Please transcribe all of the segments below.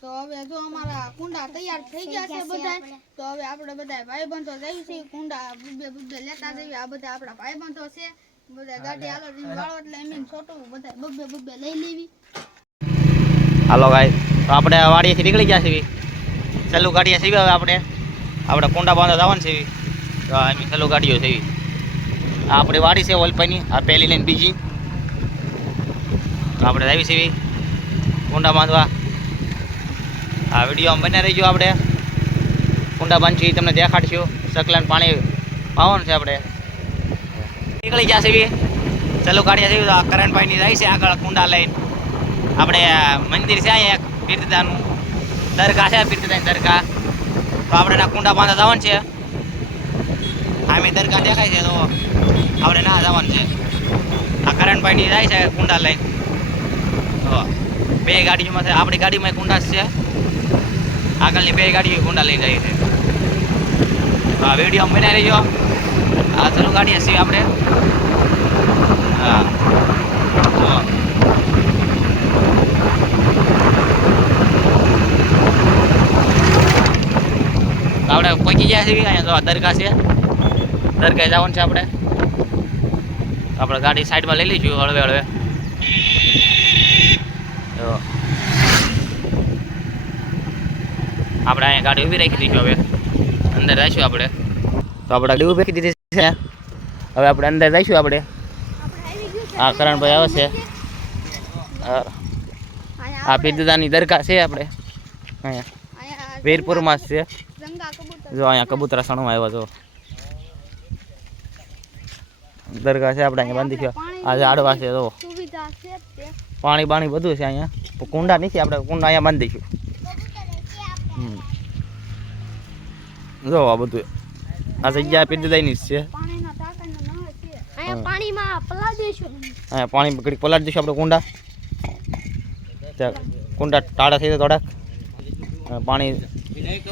તો હવે જો અમારા કુંડા તૈયાર થઈ ગયા છે બધા. તો હવે આપણે બધા ભાઈબંધો જઈએ છીએ કુંડા બબ્બે લેતા જઈએ. આ બધા આપણા ભાઈબંધો છે બધા. ગાડી હાલો વાળો એટલે એમ છોટું બધા બબ્બે લઈ લેવી. હાલો ગાય તો આપણે વાડીએથી નીકળી ગયા છીએ. ચાલુ ગાડીએ સીવી હવે આપણે કુંડા બાંધવા જવાનું છે. તો એમ ચાલુ ગાડીઓ છે. આ આપણી વાડી છે વલપાઈની. આ પહેલી લઈને બીજી આપણે આવી છીએ કુંડા બાંધવા. આ વિડીયો બને રહીજો. આપણે કુંડા બાંધીએ તમને દેખાડશું. સકલાને પાણી પાવાનું છે. આપણે નીકળી ગયા છીએ ચાલુ ગાડીએ છીએ. તો આ કરણભાઈની જાય છે આગળ કુંડા લઈને. આપણે મંદિર છે અહીંયા એક પીરદાનું દરગાહ છે. પીરદાની દરગાહ. તો આપણે ના કુંડા બાંધવા જવાનું છે. આમે દરગાહ દેખાય છે તો આપણે ના જવાનું છે. આ કરણભાઈની જાય છે કુંડા લઈને. તો બે ગાડીઓમાં આપણી ગાડીમાં કુંડા છે. આગળની બે ગાડીઓ કુંડા લઈને જાય છે. તો આ વિડીયો બનાવી રહીજો. આ ચાલુ ગાડીએ છીએ આપણે. હા તો આપણે પહોંચી ગયા છીએ. અહીંયા તો દરગાહ છે. દરગાહ જવાનું છે આપણે. આપણે ગાડી સાઈડમાં લઈ લઈશું હળવે હળવે. તો આપણે અહીંયા ગાડી ઊભી રાખી દઈશું. હવે અંદર જઈશું આપણે. તો આપણે ગાડી ઊભી રાખી દીધી છે. હવે આપણે અંદર જઈશું આપણે. આ કરણભાઈ આવે છે. આ પીરદાની દરગાહ છે આપણે અહીંયા વીરપુરમાં છે. જો અહીંયા કબૂતરા સણવા આવ્યા. જો દરગાહ છે આપણે અહીંયા બાંધી. આ ઝાડવા છે. જો પાણી બાણી બધું છે અહીંયા. કુંડા નથી. આપણે કુંડા અહીંયા બાંધી દઈશું. જો આ બધું આ જગ્યા પીરદાની છે. અહીંયા પાણી ઘડીક પલાળી દઈશું આપણે કુંડા. કુંડા ટાળા થઈ જાય થોડાક. પાણી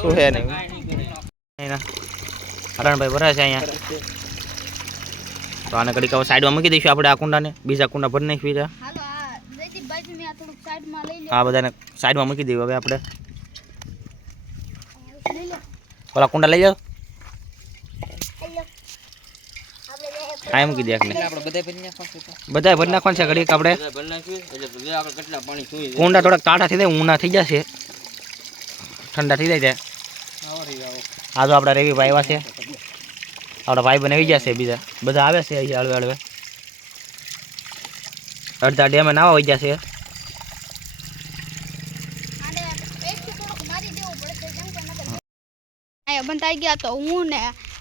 શું છે નહીં. હરણભાઈ ભરાય છે અહીંયા. તો આને ઘડીક હવે સાઈડમાં મૂકી દઈશું આપણે આ કુંડાને. બીજા કુંડા ભરી નાખી. આ બધાને સાઈડમાં મૂકી દઈએ. હવે આપણે પેલા કુંડા લઈ જાઓ. આ મૂકી દે. બધા ભરી નાખવાનું છે ઘડીક આપણે. કુંડા થોડાક ટાઢા થઈ જાય. ઊના થઈ જશે. ઠંડા થઈ જાય છે. આ તો આપણા રવિભાઈ આવ્યા છે. આપણા ભાઈ બને આવી જશે. બીજા બધા આવે છે અહીંયા હળવે હળવે. અડધા ડેમે નાવા આવી જશે. બંધાઈ ગયા તો હું ને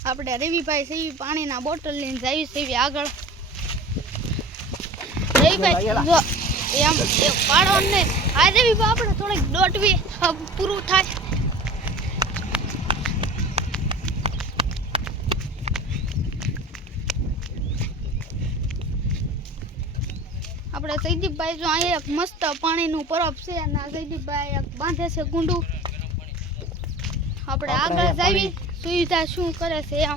આપણે રવિભાઈ સેવી પાણીના બોટલ લઈને જઈએ સેવી આગળ. રવિભાઈ જો એમ પાડો ને આ રવિભાઈ આપણે થોડીક દોડવી પૂરું થાય. આપણે જયદીપભાઈ જો અહીંયા એક મસ્ત પાણીનું પરબ છે અને જયદીપભાઈ એક બાંધે છે કુંડું. આપણે આગળ જઈએ સુવિધા શું કરે છે એમ.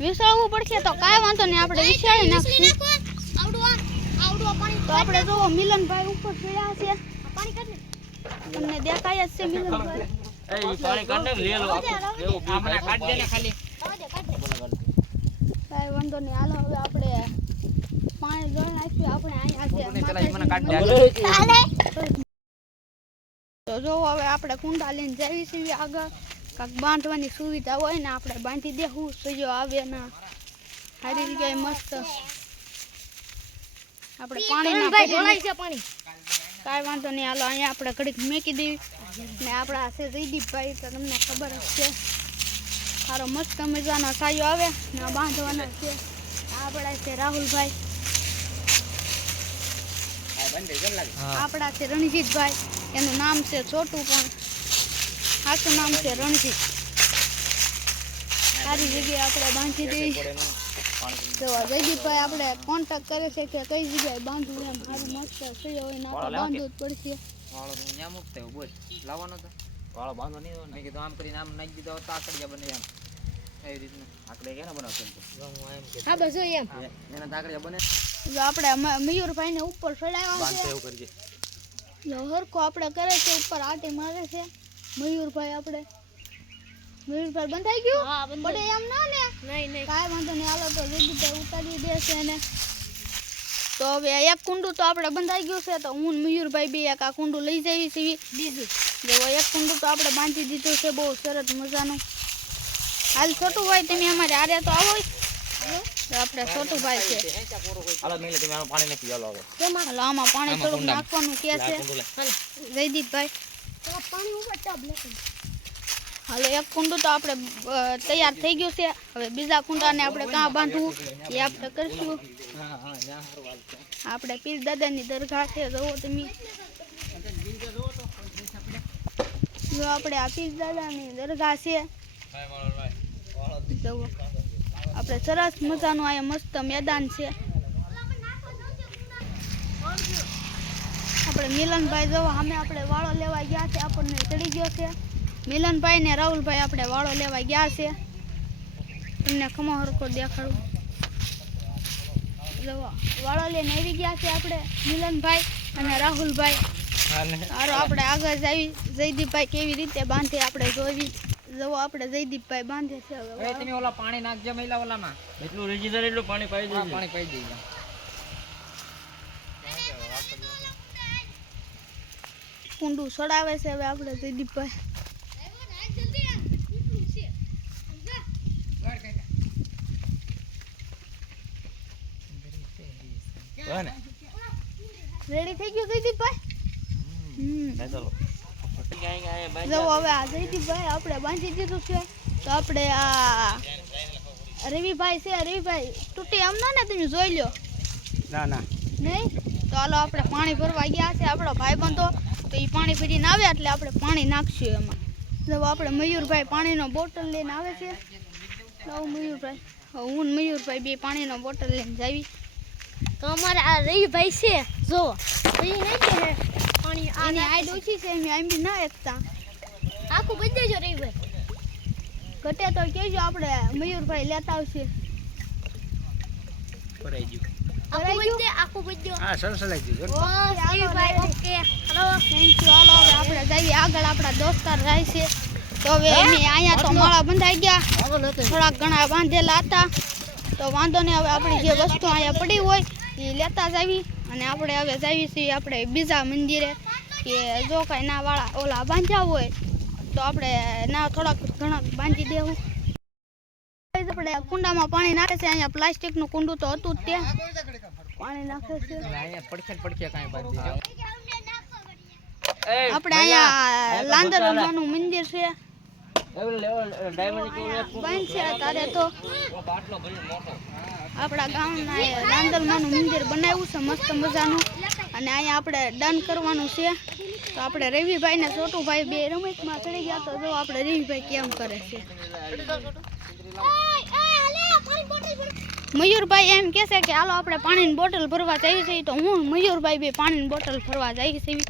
વિસળવું પડશે તો કાંઈ વાંધો નહીં. આપણે વિસળી નાખીશું. તો આપણે જો મિલનભાઈ ઉપર પડ્યા છે. તમને દેખાય જ છે મિલનભાઈ. કાંઈ વાંધો નહીં. હાલો હવે આપણે પાણી ગળ નાખ્યું. આપણે અહીંયા તો જો હવે આપણે કુંડા લઈને જઈએ છીએ આગળ. કાંક બાંધવાની સુવિધા હોય ને આપણે બાંધી દેવું. સુયો આવે ને સારી જગ્યાએ મસ્ત આપણે પાણી કાંઈ વાંધો નહીં. હાલો અહીંયા આપણે ઘડીક મેકી દેવી. ને આપણા છે જયદીપભાઈ તો તમને ખબર જ છે. સારો મસ્ત મજાનો સાયો આવે ને બાંધવાના છે. આપણા છે રાહુલભાઈ. આપણા છે રણજીતભાઈ. એનું નામ છે છોટું પણ સાચું નામ છે રણજીત. સારી જગ્યાએ આપણે બાંધી દઈએ. તો જયદીપભાઈ આપણે કોન્ટેક્ટ કરે છે કે કઈ જગ્યાએ બાંધવું એમ. સારું મસ્ત સહી હોય ને આપણે બાંધવું જ પડશે. એ રીતના આકડે કેના બનાવશે હા બસ એમ એના દાગડિયા બને જો આપણે મયુરભાઈ ને ઉપર ચડાવ્યા બાંધે છે એવું કરજે જો હરકો આપણે કરે છે ઉપર આટી મારે છે મયુરભાઈ આપણે મયુરભાઈ બંધાઈ ગયું પડે એમ ના ને નહીં કાંઈ વાંધો નહીં હાલો તો જગદીભાઈ ઉતારી દેશે એને તો હવે એક કુંડું તો આપણે બંધાઈ ગયું છે તો હું ને મયુરભાઈ બે એક આ કુંડું લઈ જઈએ છીએ બીજું જો એક કુંડું તો આપણે બાંધી દીધું છે બહુ સરસ મજાનું હાલ છોટું ભાઈ તમે અમારે આરે તો આવો તો આપણે છોટું ભાઈ છે હાલો મિલે તમે આમાં પાણી નાખી ચાલો હવે હાલો આમાં પાણી થોડુંક નાખવાનું કે છે જયદીપભાઈ પાણી ઉપર ટબ લેતું હાલો એક કુંડું તો આપણે તૈયાર થઈ ગયું છે હવે બીજા કુંડાને આપણે કાં બાંધવું એ આપણે કરીશું આપણે પીર દાદાની દરગાહ છે જુઓ તમે જો આપણે આ પીર દાદાની દરગાહ છે જુઓ આપણે સરસ મજાનું અહીંયા મસ્ત મેદાન છે આપણે મિલનભાઈ જવો અમે આપણે વાળો લેવા ગયા છે આપણને ચડી ગયો છે મિલનભાઈ ને રાહુલભાઈ આપણે વાળો લેવા ગયા છે તમને ખમો હરકો દેખાડું જવો વાળો લઈને આવી ગયા છે આપણે મિલનભાઈ અને રાહુલભાઈ સારો આપણે આગળ જાવી જયદીપભાઈ કેવી રીતે બાંધે આપણે જોવી જવો આપણે જયદીપભાઈ બાંધે છે હવે તમે ઓલા પાણી નાખજો મહિલા ઓલામાં એટલું રેજીદર એટલું પાણી પાઈ દેજો પાણી પાઈ દેજો કુંડું સડાવે છે હવે આપણે જયદીપભાઈ રેડી થઈ ગયું જયદીપભાઈ જો હવે આ જયદીપભાઈ આપણે બાંધી દીધું છે તો આપણે આ રવિભાઈ છે રવિભાઈ તૂટી એમ ના ને તમે જોઈ લો ના ના નહીં તો હાલો આપણે પાણી ભરવા ગયા છે આપણો ભાઈ બંધો તો એ પાણી ભરીને આવે એટલે આપણે પાણી નાખશું એમાં જો આપણે મયુરભાઈ પાણીનો બોટલ લઈને આવે છે લાવ મયુરભાઈ હું ને મયુરભાઈ બે પાણીનો બોટલ લઈને જાવી તો અમારે આ રવિભાઈ છે જો એ નહીં કે પાણી આની હાઈટ ઓછી છે એમ બી ના એકતા આખું બધી દેજો રવિભાઈ ઘટે તો કહેજો આપણે મયુરભાઈ લેતા આવશે ભરાઈ ગયું આખું બધી હા સરસ લાગી ગયું રવિભાઈ ઓકે હાલો થેન્ક યુ હાલો હવે આપણે જઈએ આગળ આપણા દોસ્તાર જાય છે તો હવે એની અહીંયા તો માળા બંધાઈ ગયા થોડાક ઘણા બાંધેલા હતા તો વાંધો નહીં હવે આપણી જે વસ્તુ અહીંયા પડી હોય એ લેતા જાવી અને આપણે હવે જાવી છીએ આપણે બીજા મંદિરે કે જો કાંઈ ના વાળા ઓલા બાંધ્યા હોય તો આપણે ના થોડાક ઘણા બાંધી દેવું આપણે કુંડામાં પાણી નાખે છે અહીંયા પ્લાસ્ટિકનું કુંડું તો હતું જ ત્યાં પાણી નાખે છે પડખે કાંઈ બાંધી દેજો આપણે અહીંયા લાંદરવાનું મંદિર છે બંધ છે તારે તો આપણા ગામના લાંદરમાનું મંદિર બનાવ્યું છે મસ્ત મજાનું અને અહીંયા આપણે દાન કરવાનું છે તો આપણે રવિભાઈ ને છોટુભાઈ બે રમતમાં ચડી ગયા તો જો આપણે રવિભાઈ કેમ કરે છે મયુરભાઈ એમ કહે છે કે હાલો આપણે પાણીની બોટલ ભરવા જઈએ છીએ તો હું મયુરભાઈ બે પાણીની બોટલ ભરવા જઈએ છીએ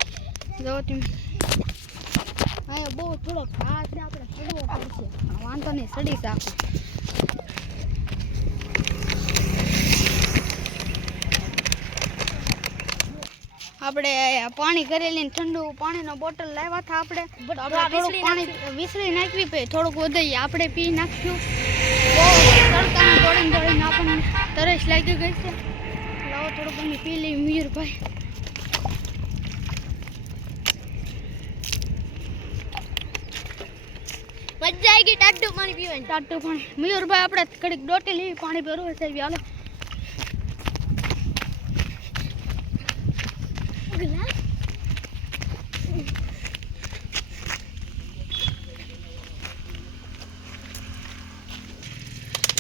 જો તમે અહીંયા બહુ થોડોક ઘાસ ને આપણે ચડવો પડશે વાંધો નહીં ચડી શકું આપણે પાણી કરેલી ઠંડુ પાણીનો બોટલ લાવ્યા હતા આપણે થોડુંક પાણી વિસરી નાખવી પછી થોડુંક વધારી આપણે પી નાખ્યું બહુ તડકામાં દોડીને આપણને તરસ લાગી ગઈ છે લાવો થોડુંક અમે પી લઈએ મયુરભાઈ મજા આવી ગઈ ટાટું પાણી પીવાની ટાટું પાણી મયુરભાઈ આપણે ઘડીક ડોટી લેવી પાણી ભરવું છે હાલો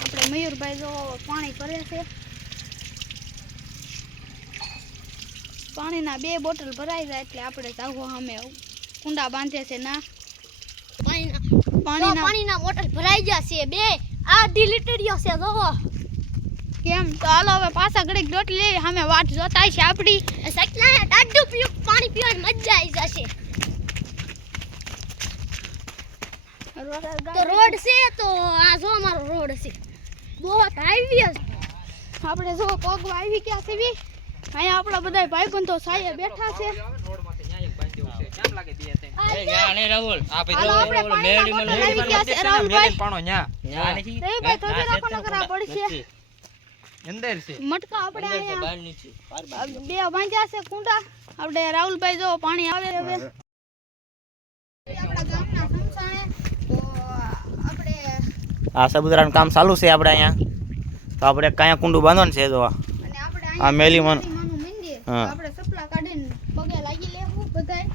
આપણે મયુરભાઈ જો પાણી કરે છે પાણીના 2 બોટલ ભરાઈ જાય એટલે આપણે જાગો સામે કુંડા બાંધે છે ના પાણીના બોટલ ભરાઈ જશે બે આધી લીટરીઓ છે જોવો કેમ તો હાલો હવે પાછા ઘડીક ડોટી લેવી સામે વાટ જોતાય છે આપણી સટલા ટાટું પાણી પીવાની મજા આવી જશે તો રોડ છે તો આ જો અમારો રોડ છે બહુ હાઈવે આપણે જો પગવા આવી ગયા છે વી. અહીંયા આપણા બધા ભાઈબંધો સાયે બેઠા છે. હાલો આપણે પાણીના બોટલ આવી ગયા છે રાહુલભાઈ. રવિભાઈ થોડી રાખો નકર આ પડશે. મટકા આપણે અહીંયા બે બાંધ્યા છે કુંડા. આપણે રાહુલભાઈ જો પાણી આવે હવે આપણા ગામના સંસાણે તો આપણે આ સાબુદારાનું કામ ચાલુ છે આપણે અહીંયા. તો આપણે કયા કુંડું બાંધવાનું છે તો અને આપણે આ મેલીમાં માનું મંદિર તો હા. આપણે સપલા કાઢીને પગે લાગી લેવું બધાય.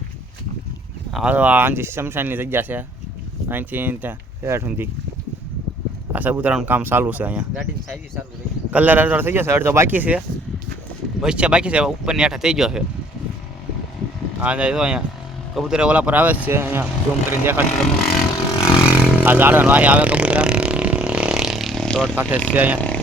હા તો આથી શમશાનની જગ્યા છે અહીંથી ત્યાં હેઠ સુધી આ સાબુદારાનું કામ ચાલુ છે અહીંયા. કલર અડધો થઈ ગયો છે, અડધો બાકી છે, વચ્ચે બાકી છે, ઉપરની હેઠા થઈ ગયો છે. હા જાય તો અહીંયા કબૂતરા ઓલા પર આવે જ છે. અહીંયા ઝૂમ કરીને દેખાડશું તમને. આ ઝાડવાનું અહીં આવે કબૂતરા રોડ કાંઠે જ છે અહીંયા.